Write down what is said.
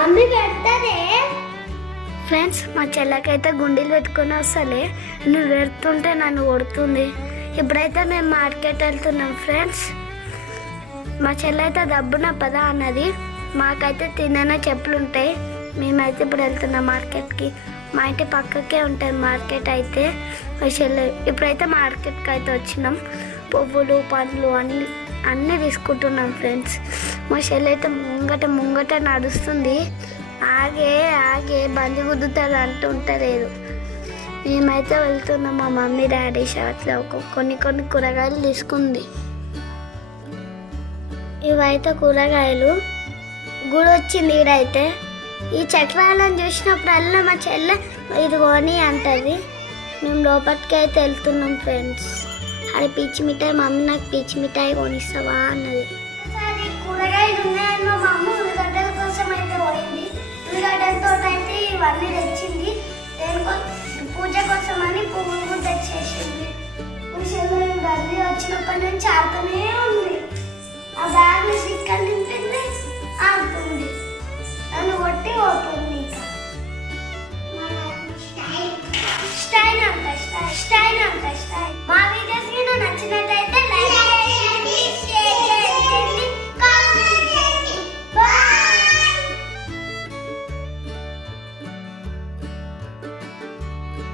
Mummy పెడతాదే. Friends, మా చెల్లకైతే గుండీలు పెట్టుకొని వస్తలే, నువ్వు పెడుతుంటే నన్ను కొడుతుంది. ఇప్పుడైతే మేము మార్కెట్ వెళ్తున్నాం ఫ్రెండ్స్. మా చెల్లి అయితే దబ్బున పదా అన్నది. మాకైతే తిననే చెప్పులు ఉంటాయి. మేమైతే ఇప్పుడు వెళ్తున్నాం మార్కెట్కి. మా ఇంటి పక్కకే ఉంటుంది మార్కెట్. అయితే మా చెల్లి ఇప్పుడైతే మార్కెట్కి అయితే వచ్చినాం. పువ్వులు పండ్లు అన్నీ తీసుకుంటున్నాం ఫ్రెండ్స్. మా చెల్లి అయితే ముంగట నడుస్తుంది. ఆగే బండి గుద్దుతారు అంటుంటలేదు. మేమైతే వెళ్తున్నాం. మా మమ్మీ డాడీ షాప్లో కొన్ని కూరగాయలు తీసుకుంది. ఇవైతే కూరగాయలు. గుడి వచ్చింది ఈడైతే. ఈ చక్రాలను చూసినప్పుడల్లా మా చెల్లె ఇది కొని అంటది. మేము లోపలికి అయితే వెళ్తున్నాం ఫ్రెండ్స్. అది పీచి మిఠాయి, మమ్మీ నాకు పీచి మిఠాయి కొనిస్తావా అన్నది. కూరగాయలు ఉన్నాయని మా మమ్మ ఉల్లిగడ్డల కోసం అయితే పోయింది. ఉల్లిగడ్డలతో అయితే ఇవన్నీ తెచ్చింది. పూజ కోసం అని పువ్వులు కూడా తెచ్చేసింది. గల్లి వచ్చినప్పటి నుంచి ఆడుతూనే ఉంది. ఆ బ్యాగ్ స్టిక్కర్ నింపింది, ఆడుతుంది. నన్ను కొట్టి పోతుంది. ఇంకా స్టైల్ అంట స్టైల్.